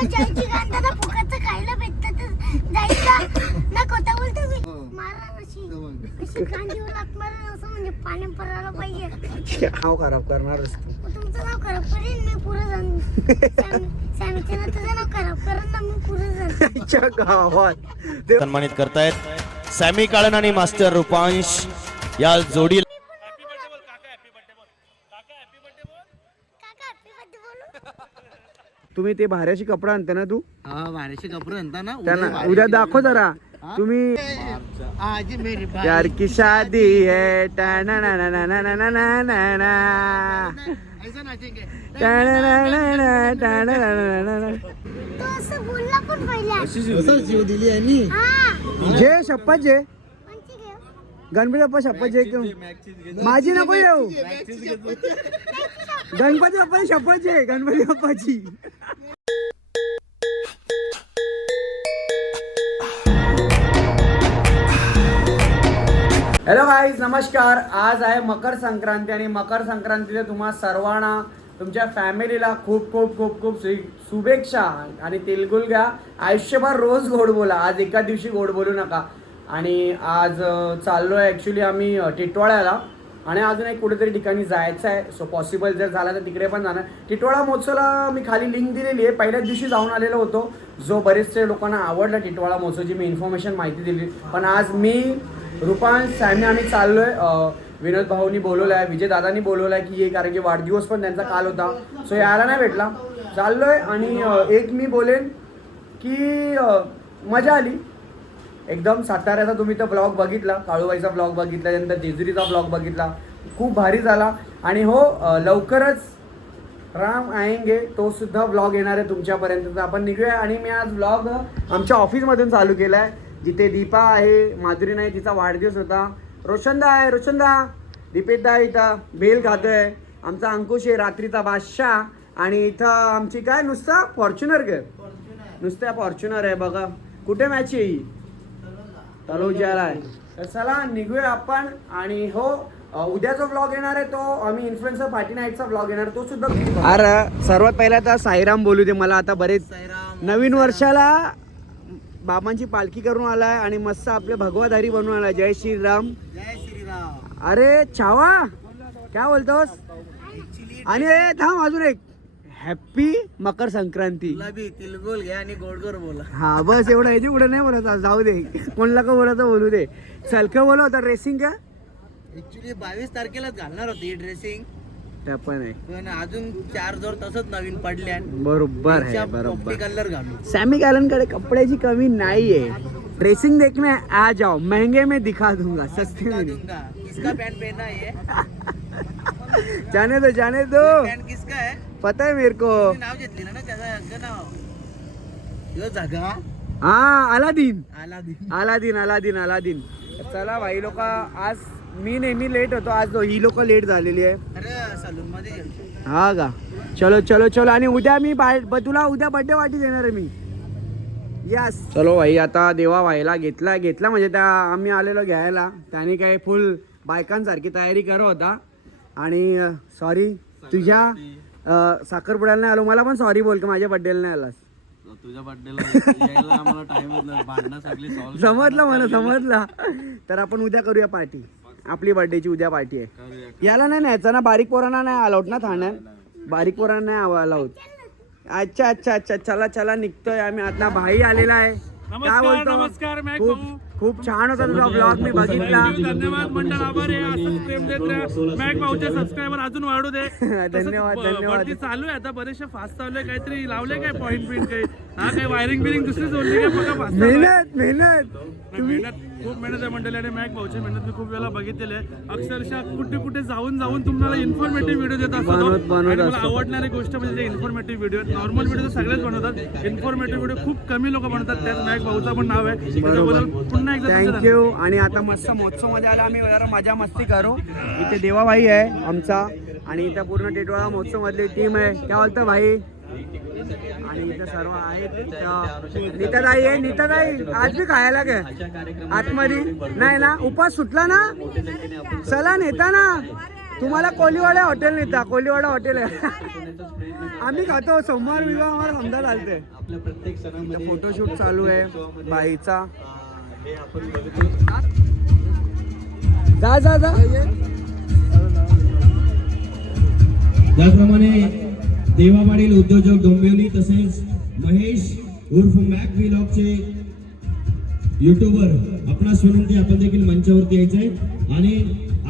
तुला जायची गांध तर फुकटचं खायला भेटतं तर जायचं ना बोलतो मी मारा अशी. अशी कांदीवर लात मारा असं म्हणजे पडायला पाहिजे. नाव खराब करणार तू. मग तुमचं नाव खराब करीन मी सॅमीचं ना तुझं नाव खराब करेन ना मी आईच्या गावात. ते सन्मानित करतायत. सॅमी काळन आणि मास्टर रुपांश या जोडी तुम्ही ते भाऱ्याची कपडा आणता ना तू हा भारीचे कपडे आणता ना त्यांना उद्या दाखव जरा तुम्ही आज मेरी प्यार की शादी है. ऐसा नाचेंगे टाणाणाणाणा, टाणाणाणाणाणा. तो असं बोलला पण पहिल्या असं जीव दिली यांनी हा जे शपथ जे गणपती बाप्पा शपथ जे घेऊन माझी नको येऊ गणपती बाप्पा शपथ जे गणपती बाप्पाची हॅलो गाईज नमस्कार. आज आहे मकर संक्रांती आणि मकर संक्रांतीला तुम्हा सर्वांना तुमच्या फॅमिलीला खूप खूप खूप खूप शुभेच्छा आणि तिलगुल घ्या. आयुष्यभर रोज गोड बोला. आज एका दिवशी गोड बोलू नका. आणि आज चाललो आहे ॲक्च्युली आम्ही टिटवाळ्याला. आणि अजून एक कुठेतरी ठिकाणी जायचं आहे सो पॉसिबल जर झाला तर तिकडे पण जाणार. टिटवाळा महोत्सवला मी खाली लिंक दिलेली आहे. पहिल्याच दिवशी जाऊन आलेलो होतो. जो बरेचसे लोकांना आवडला टिटवाळा महोत्सवची मी इन्फॉर्मेशन माहिती दिली. पण आज मी रुपान सॅमी आम्ही चाललोय. आहे विनोद भाऊनी बोलवलं आहे विजय दादानी बोलवलं आहे की ये कारण की वाढदिवस पण त्यांचा काल होता. सो यायला नाही भेटला. चाललोय आणि एक मी बोलेन की मजा आली. एकदम साताऱ्याचा तुम्ही तर ब्लॉग बघितला काळूबाईचा ब्लॉग बघितला त्यानंतर जेजुरीचा ब्लॉग बघितला. खूप भारी झाला. आणि हो लवकरच राम आएंगे तो सुद्धा ब्लॉग येणार आहे तुमच्यापर्यंत. आपण निघूया आणि मी आज ब्लॉग आमच्या ऑफिसमधून चालू केला आहे जिथे दीपा आहे माधुरी नाही तिचा वाढदिवस होता. रोशनदा आहे रोशनदा. दीपेशदा आहे इथं. भेल खातोय. आमचा अंकुश आहे रात्रीचा बादशाह. आणि इथं आमची काय नुसतं फॉर्च्युनर ग. नुसत्या फॉर्च्युनर आहे बघा. कुठे मॅच आहे ही? तलोजाला आहे. तर चला निघूया आपण. आणि हो अ, उद्या जो ब्लॉग येणार आहे तो. आम्ही इन्फ्लुएन्सर पार्टी नाईटचा ब्लॉग येणार तो सुद्धा अरे सर्वात पहिला तर साईराम बोलू दे मला. आता बरेच साईराम. नवीन वर्षाला बाबांची पालखी करून आलाय आणि मस्त आपले भगवाधारी बनून आलाय. जय श्रीराम. जय श्रीराम. अरे छावा! काय बोलतोस? आणि ए, थांब अजून एक. हॅप्पी मकर संक्रांती. तुला बी तिलगुल घ्या आणि गोडगोड बोला. हा बस एवढं याची पुढे नाही बोलत. जाऊ दे. कोणला का बोलायचं बोलू दे. सलकं बोलव होता ड्रेसिंग का? ऍक्च्युली बावीस तारखेलाच घालणार होती ड्रेसिंग त्या पण आहे. पण अजून चार जोर तसंच नवीन पडल्या बरोबर आहे बरोबर. कलर घालू. सॅमी गॅलनकडे कपड्याची कमी नाहीये. ड्रेसिंग देखने आ जाओ. महंगे में दिखा दूंगा सस्ते में नहीं. किसका पैंट पहना है जाने दो जाने दो. पैंट किसका है? पता है मेरे को. नाव घेतलेलं ना त्याचं नाव ह्यो जागा? हा अलादीन. आला अलादीन अलादीन अलादीन. चला भाई लोक आज मी नेहमी लेट होतो. आज ही लोक लेट झालेली आहे. अरे सलून मध्ये हा का? चलो चलो चलो. आणि उद्या मी तुला उद्या बर्थडे पार्टी देणार आहे मी. यस चलो भाई आता देवा व्हायला घेतला घेतला म्हणजे त्या आम्ही आलेलो घ्यायला. त्याने काय फुल बायकांसारखी तयारी करत होता. आणि सॉरी तुझ्या साखरपुड्याला नाही आलो. मला पण सॉरी बोल की माझ्या बर्थडेला नाही आलास. तुझ्या सॉल्व समजलं मला समजलं. तर आपण उद्या करूया पार्टी आपली बर्थडेची उद्या पार्टी आहे. याला नाही न्यायचं ना बारीक पोरांना नाही अलाउड ना ठाण्यात बारीक पोरांना नाही अलाउड अच्छा अच्छा अच्छा चला चला निघतोय आम्ही. आता भाई आलेला आहे. काय बोलतो? नमस्कार, खूप छान होता तुझा ब्लॉग मी बघितला. धन्यवाद मंडळ आभार आहे असंच प्रेम देत राहा. मॅक भाऊचे सबस्क्रायबर अजून वाढू दे. धन्यवाद, धन्यवाद. चालू आहे आता बरेचसे फास्ट चालू आहे काहीतरी लावले काय पॉईंट बिंट काही? हा काही वायरिंग बिरिंग दुसरी जोडली काय? बघा फास्ट मेहनत मेहनत. मेहनत खूप मेहनत आहे मंडळी आणि मॅक भाऊची मेहनत मी खूप वेळा बघितलेली आहे. अक्षरशः कुठे कुठे जाऊन जाऊन तुम्हाला इन्फॉर्मेटिव्ह व्हिडिओ देत असतो. बनवत- तो. बनवत आणि मला असतो. आवडणारी गोष्ट म्हणजे इन्फॉर्मेटिव्ह व्हिडिओ नॉर्मल व्हिडिओ तर सगळेच बनवतात. इन्फॉर्मेटिव्ह व्हिडिओ खूप कमी लोक बनवतात. त्यात मॅक भाऊचा पण नाव आहे. त्याच्याबद्दल पुन्हा एकदा थँक्यू आणि आता मस्त महोत्सवमध्ये आला आम्ही जरा मजा मस्ती करू. इथे देवाबाई आहे आमचा. आणि इथं पूर्ण टिटवाळा महोत्सव मधली टीम आहे. काय बोलतं भाई? आणि इथं सर्व आहेत. नीताताई आहे. नीताताई आज बी खायला काय आतमध्ये. नाही ना? उपास सुटला ना? चला नेता ना. तुम्हाला कोलीवाडा हॉटेल नेता. कोलीवाडा हॉटेल आहे. आम्ही खातो. सोमवार विवाह आम्हाला समजा चालते फोटोशूट चालू आहे. बाईचा. जा जा जा. त्याचप्रमाणे देवापाडील उद्योजक डोंबिवली तसेच महेश उर्फ मॅक व्लॉगचे युट्यूबर आपणास विनंती आपण देखील मंचावरती यायचंय. आणि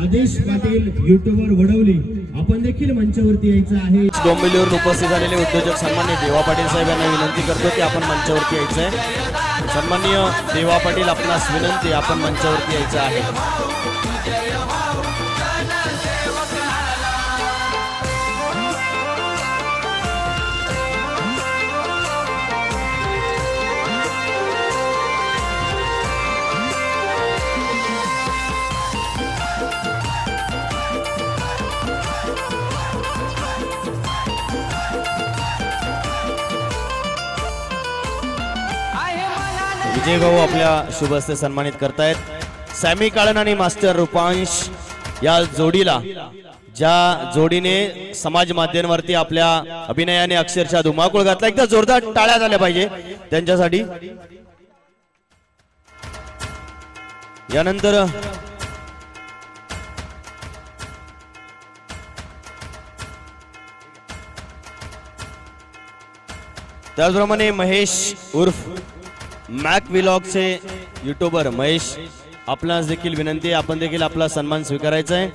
आदेश पाटील युट्यूबर वडवली आपण देखील मंचावरती यायचं आहे. डोंबिवलीवरून उपस्थित झालेले उद्योजक सन्मान्य देवा पाटील साहेब यांना विनंती करतो की आपण मंचावरती यायचं आहे सन्माननीय देवा पाटील आपणास विनंती आपण मंचावरती यायचं आहे. अजय भाऊ आपल्या शुभ हस्ते सन्मानित करतायत. सॅमी काळन आणि मास्टर रुपांश या जोडीला ज्या जोडीने समाज माध्यमांवरती आपल्या अभिनयाने अक्षरशः धुमाकूळ घातला. एकदा जोरदार टाळ्या झाल्या पाहिजे त्यांच्यासाठी. यानंतर त्याचप्रमाणे महेश उर्फ मॅक विलॉगचे युट्यूबर महेश आपणास देखील विनंती आहे. आपण देखील आपला सन्मान स्वीकारायचा आहे.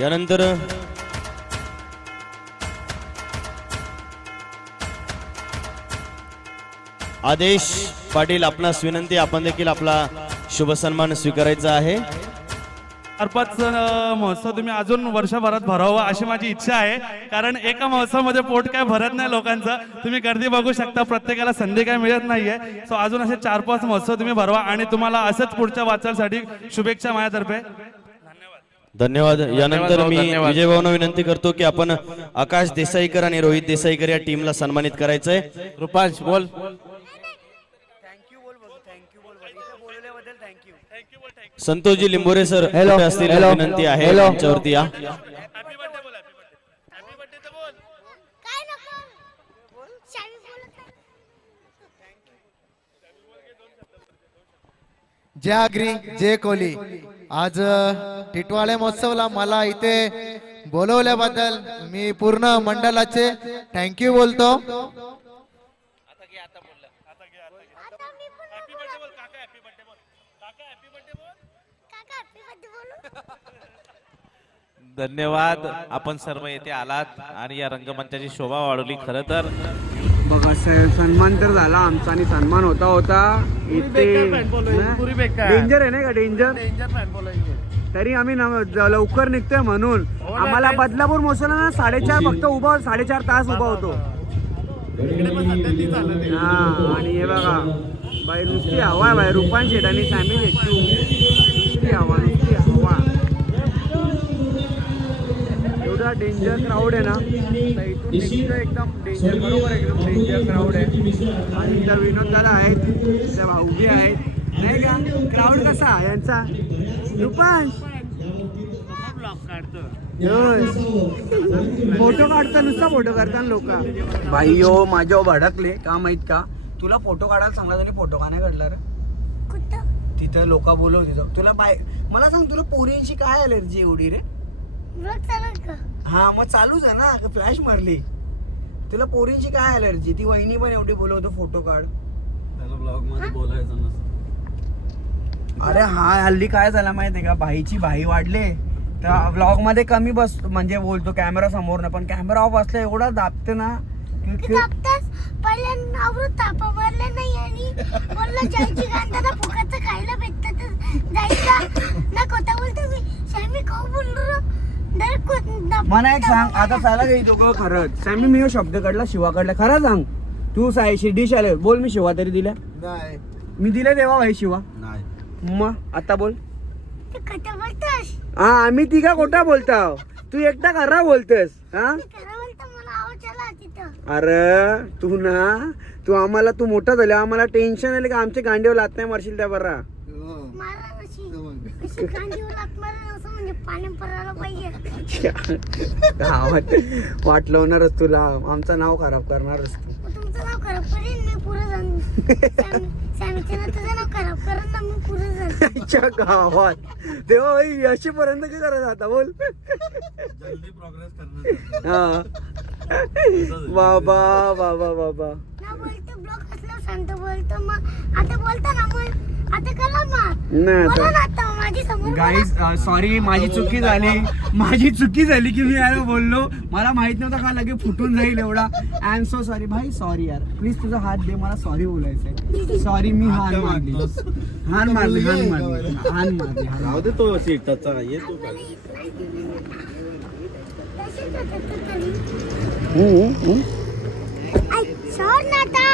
यानंतर आदेश पाटील आपणास विनंती आपण देखील आपला शुभ सन्मान स्वीकारायचा आहे. पाच महोत्सव तुम्ही अजून वर्षभरात भरावा अशी माझी इच्छा आहे. कारण एका महोत्सवामध्ये पोट काय भरत नाही लोकांचं. तुम्ही गर्दी बघू शकता प्रत्येकाला संधी काय मिळत नाहीये. सो अजून असे चार पाच महोत्सव तुम्ही भरवा आणि तुम्हाला असंच पुढच्या वाचायसाठी शुभेच्छा माझ्यातर्फे. धन्यवाद. यानंतर मी. विजय भाऊना विनंती करतो की आपण आकाश देसाईकर आणि रोहित देसाईकर या टीमला सन्मानित करायचंय. रुपांश बोल. संतोषजी लिंबोरे सर कुठे असतील? विनंती आहे. त्यांच्यावरती या. जय आगरी जय कोहली. आज टिटवाळे महोत्सवला मला इथे बोलवल्याबद्दल मी पूर्ण मंडळाचे थँक्यू बोलतो आता मी पण बोलू. काका हॅपी बर्थडे बोलू धन्यवाद. आपण सर्व येथे आलात आणि या रंगमंचाची शोभा वाढवली. खरं तर बघा सन्मान तर झाला. आमचा आणि सन्मान होता होता. इथे डेंजर आहे. नाही का? डेंजर तरी आम्ही लवकर निघतोय म्हणून. आम्हाला बदलापूर मोसला ना साडेचार फक्त उभा साडेचार तास उभा होतो. हा आणि हे बघा बाई नुसती हवा आहे बाई. रुपान शेट आणि सॅमी नुसती हवा. एवढा डेंजर क्राऊड आहे ना तर इथून एकदम डेंजर बरोबर एकदम डेंजर क्राऊड आहे. आणि इथं विनोद दादा आहेत त्या भाऊजी आहेत. नाही का? क्राऊड कसा? यांचा रुपांश. फोटो काढता नुसता फोटो करता लोक. भाई हो माझ्या भडकले. का माहीत का? तुला फोटो काढायला सांगला तरी फोटो का नाही काढला रे तिथं लोक बोलव तिथं तुला बाय मला सांग तुला पोरींची काय अलर्जी एवढी रे? हा मग चालूच आहे ना फ्लॅश मारली. तुला पोरींची काय अलर्जी ती वहिनी पण एवढी बोलवतो फोटो काढ. त्याला ब्लॉगमध्ये बोलायचं नसतं. अरे हा हल्ली काय झालं माहितीये का? भाईची भाई वाढले. तर व्लॉगमध्ये कमी बस म्हणजे बोलतो कॅमेरा समोर ना पण कॅमेरा ऑफ असला एवढा दाबते ना खायला भेटतं बोलतो मला एक सांग आता चाला काही दोघं खरंच. सॅमी मी शब्द काढला शिवा काढला. खरं सांग तू साय शिर्डी शाले बोल मी शिवा तरी दिल्या. नाही. मी दिले देवा भाई शिवा. नाही. मग आता बोल. ते कथा बोलतोस. हा आम्ही तिघा खोटा बोलताव. तू एकटा खरा बोलतोस हा? खरं बोलतो मला आवाज आला तिथं. अरे तू ना तू आम्हाला तू मोठा झाला आम्हाला टेन्शन आले का आमच्या गांडीवर लात नाही मारशील त्या बरा. पाणी पडायला पाहिजे. गावात वाट लावणारच तुला. आमचं नाव खराब करणारच तू. मग तुमचं नाव खराब करीन मी पुढे जाऊन सॅमी- सॅमीचं ना तुझं नाव खराब करेन ना मी पुढे जाऊन आईच्या गावात. तेव्हा भाई अशीपर्यंत काय करत आता? बोल. जल्दी प्रोग्रेस करणार. हा. बाबा बाबा बाबा. ना बोलतो ब्लॉक असल्यावर शांत बोलतो मग. आता बोलता ना मग. आता कला मग. नाही बोला आता ना आता माझी समोर बोला. गाईज सॉरी माझी चुकी झाली. माझी चुकी झाली की मी याला बोललो. मला माहीत नव्हतं का लगे फुटून जाईल एवढा. आय एम सो सॉरी भाई सॉरी यार. प्लीज तुझा हात दे. मला सॉरी बोलायचंय. सॉरी मी हान मारली हान मारली हान मारली हान मारली हान राहू दे तो सीट त्याचा. ये तू तशीच होतं ते तरी. मारली. आई, सोड ना आता.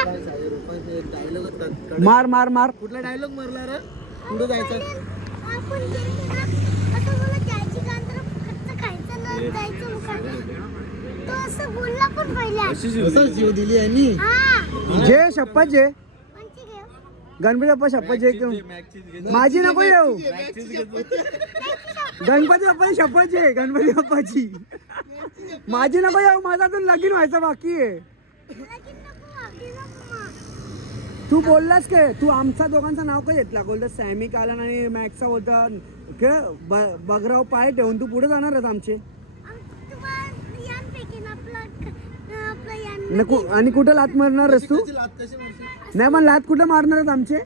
मार मार मार. कुठला डायलॉग मारला रे? पुढे जायचं? आपण गेलो ना, असं बोलत जायची का अंतर फुकटचं खायचं ना जायचं मुकामी. तो असं बोलला पण पहिल्या. असं जीव दिली यांनी हा. जे शपथ जे घेऊ? गणपती बाप्पा शपथ जे घेऊन. माझी नको येऊ. गणपती बाप्पाची शपथ जे गणपती बाप्पाची. माझी नको येऊ माझा तर लगीन व्हायचं बाकी आहे. तू बोललास काय तू आमचा दोघांचं नाव काय घेतला? बोलतो सॅमी कालन आणि मॅक्सचा बोलता के ब- बगराव पाय ठेवून तू पुढे जाणारच आमचे. आम- तुम्हाला आणि कुठं लात मारणारच तू? नाही पण लात कुठं मारणारच आमचे?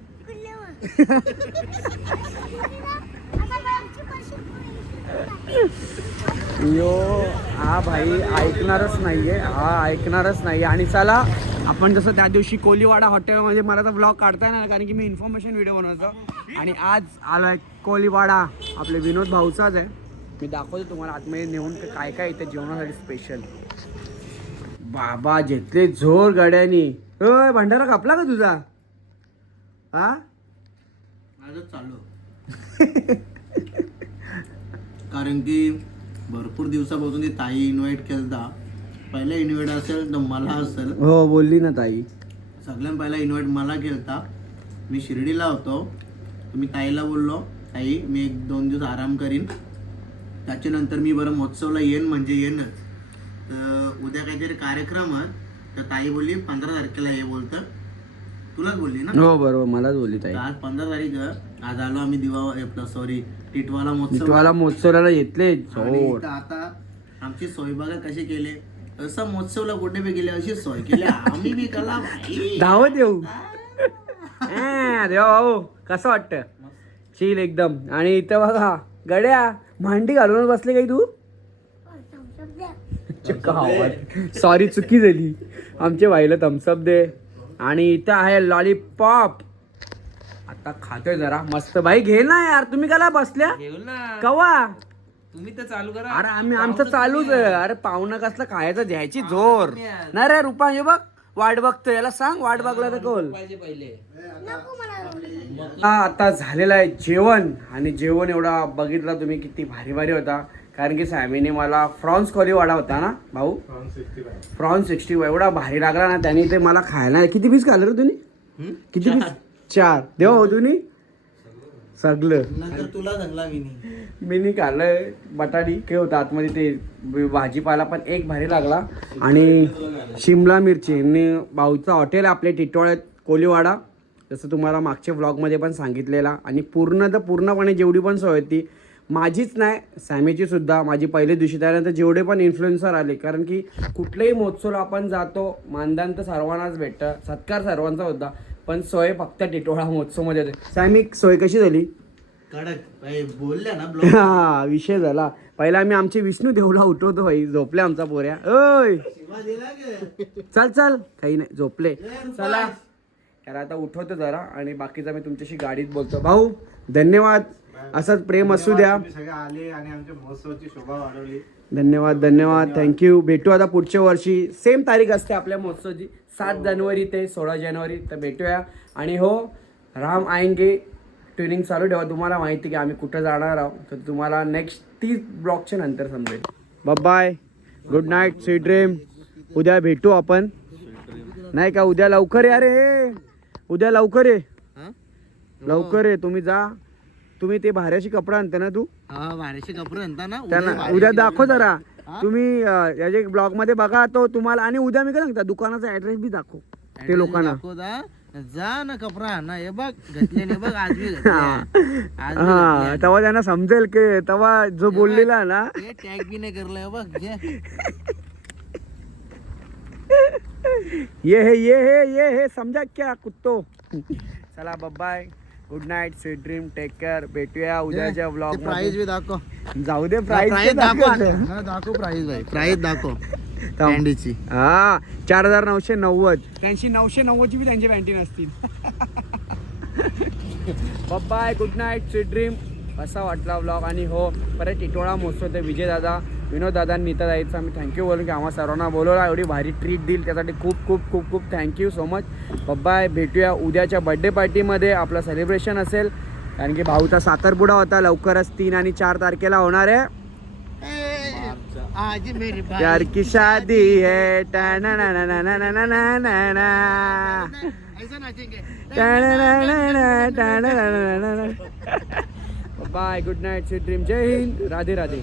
यो हा भाई ऐकणारच नाहीये हा ऐकणारच नाही आणि चला आपण जसं त्या दिवशी कोलीवाडा हॉटेलमध्ये मला तर ब्लॉग काढता येणार कारण की मी इन्फॉर्मेशन व्हिडिओ बनवतो. आणि आज आलो आहे कोलीवाडा आपले विनोद भाऊचाच आहे. मी दाखवतो तुम्हाला आतमध्ये नेऊन काय काय इथे जेवणासाठी स्पेशल बाबा घेतले जोर गाड्यानी. अय भंडारा कापला का तुझा? हा आजच चालू कारण की भरपूर दिवसापासून ती ताई इन्व्हाइट केलता. पहिला इन्व्हाइट असेल तर मला असेल. हो बोलली ना ताई. सगळ्यात पहिला इन्व्हाइट मला केलता. मी शिर्डीला होतो. तर मी ताईला बोललो ताई मी एक दोन दिवस आराम करीन. त्याच्यानंतर मी बरं महोत्सवला येईन म्हणजे येईनच. तर उद्या काहीतरी कार्यक्रम आहे. तर ताई बोलली पंधरा तारखेला ये बोलतं. तुलाच बोलली ना? हो बरोबर मलाच बोलली ताई. आज पंधरा तारीख आहे. आज आलो आम्ही दिवा सॉरी टिटवाला महोत्सव मिठवाला महोत्सवाला आणि इथं आता आमची सोय बघा कशी केले? असं महोत्सवला कुठे बी गेले अशी सोय केली. आम्ही बी कला भाई. धावत येऊ. हा, देवा भाऊ कसं वाटतं? चिल एकदम. आणि इथं बघा गड्या मांडी घालून बसले काही तू? सॉरी चुकी झाली. आमच्या भाईला थम्सअप दे. आणि इथं आहे लॉलीपॉप आता खातोय जरा. मस्त. भाई घे ना यार. तुम्ही कला बसल्या. कवा? तुम्ही तर चालू करा. अरे आम्ही आमचं चालूच आहे. अरे पाहुणा कसला खायचं द्यायची जोर. नाही रे रुपा हे बघ वाट बघतो याला सांग वाट बघला तर कोल पाहिजे पहिले. नको मला. हा आता झालेलं आहे जेवण. आणि जेवण एवढा बघितला तुम्ही किती भारी भारी होता. कारण की सॅमीने मला फ्रॉन्स कॉली वाडा होता ना भाऊ? फ्रॉन्स सिक्स्टी एवढा भारी लागला ना त्याने ते मला खायला. किती पीस खाल्लं रे तुम्ही? किती पीस चार. देवा हो तुम्ही? सगळं. नंतर तुला सांगला मी मी नाही खाल्लंय बटाटी के होतं आतमध्ये ते भाजीपाला पण एक भारी लागला. आणि शिमला मिरची आणि भाऊचं हॉटेल आपले टिटवाळ्यात कोलीवाडा. जसं तुम्हाला मागच्या व्लॉगमध्ये पण सांगितलेला. आणि पूर्ण तर पूर्णपणे जेवढी पण सोय होती माझीच नाही सॅमीची सुद्धा. माझी पहिल्या दिवशी त्यानंतर जेवढे पण इन्फ्लुएन्सर आले कारण की कुठल्याही महोत्सवला आपण जातो मानधन तर सर्वांनाच भेटतं. सत्कार सर्वांचा होता. पण सोय फक्त टिटोळा महोत्सवमध्ये होते. सॅमी सोय कशी झाली? कडक. भाई, बोलल्या ना ब्लॉग हा विषय झाला. पहिला आम्ही आमचे विष्णू देवला उठवतो भाई. झोपले आमचा पोऱ्या. ओय! चल चल. काही नाही झोपले. चला. त्याला आता उठवतो जरा आणि बाकीचा मी तुमच्याशी गाडीत बोलतो. भाऊ धन्यवाद. असंच प्रेम असू द्या. सगळे आले आणि आमच्या महोत्सवाची शोभा वाढवली. धन्यवाद धन्यवाद. थँक्यू भेटू आता पुढच्या वर्षी. सेम तारीख असते आपल्या महोत्सवाची. सात जानेवारी ते सोळा जानेवारी तर भेटूया. आणि हो राम आएंगे ट्युनिंग चालू ठेवा. तुम्हाला माहिती की आम्ही कुठं जाणार आहोत. तर तुम्हाला नेक्स्ट तीस ब्लॉकच्या नंतर समजेल. Bye good night sweet dream उद्या भेटू आपण. नाही का उद्या लवकर या. रे उद्या लवकर ये. हा? लवकर ये. तुम्ही जा. तुम्ही ते भाऱ्याशी कपडा आणते ना तू? हा भारीचे कपडे आणता ना. उद्या दाखव जरा. हा? तुम्ही अं, ब्लॉगमध्ये बघा तो तुम्हाला आणि उद्या मी काय सांगता दुकानाचा ऍड्रेस बी दाखव. ते लोकांना. दाखवता. जा ना कपडा ना हे बग घेतले बघ आज हा. घेतले. आज हा. तेव्हा त्यांना समजेल की तेव्हा जो बोललेला ना. हे टॅग बी नाही करलं हे बघ जे ये है ये है ये है समजा क्या कुत्तो? चला bye good night sweet dream take care भेटूया उद्याच्या ब्लॉग प्राइस बी दाखव. जाऊ दे प्राइस दाखव दाखव. प्राइस भाई. प्राइस दाखव. कॅन्डीची हा चार हजार नऊशे नव्वद. त्यांची नऊशे नव्वदची बी त्यांची पॅन्टीन असतील bye good night sweet dream असा वाटला ब्लॉग आणि हो परत टिटोळा महोत्सव ते विजय दादा. विनोद दादा नीता दाईचा मी थँक्यू बोलून की आम्हा सर्वांना बोलवला एवढी भारी ट्रीट देईल त्यासाठी खूप खूप खूप खूप थँक्यू सो मच बाय भेटूया उद्याच्या बड्डे पार्टीमध्ये आपलं सेलिब्रेशन असेल कारण की भाऊचा साखरपुडा होता लवकरच तीन आणि चार तारखेला होणार आहे आज मेरी प्यार की शादी है टाणाणाणाणा, टाणाणाणाणाणा. Bye good night sweet dream जय हिंद राधे राधे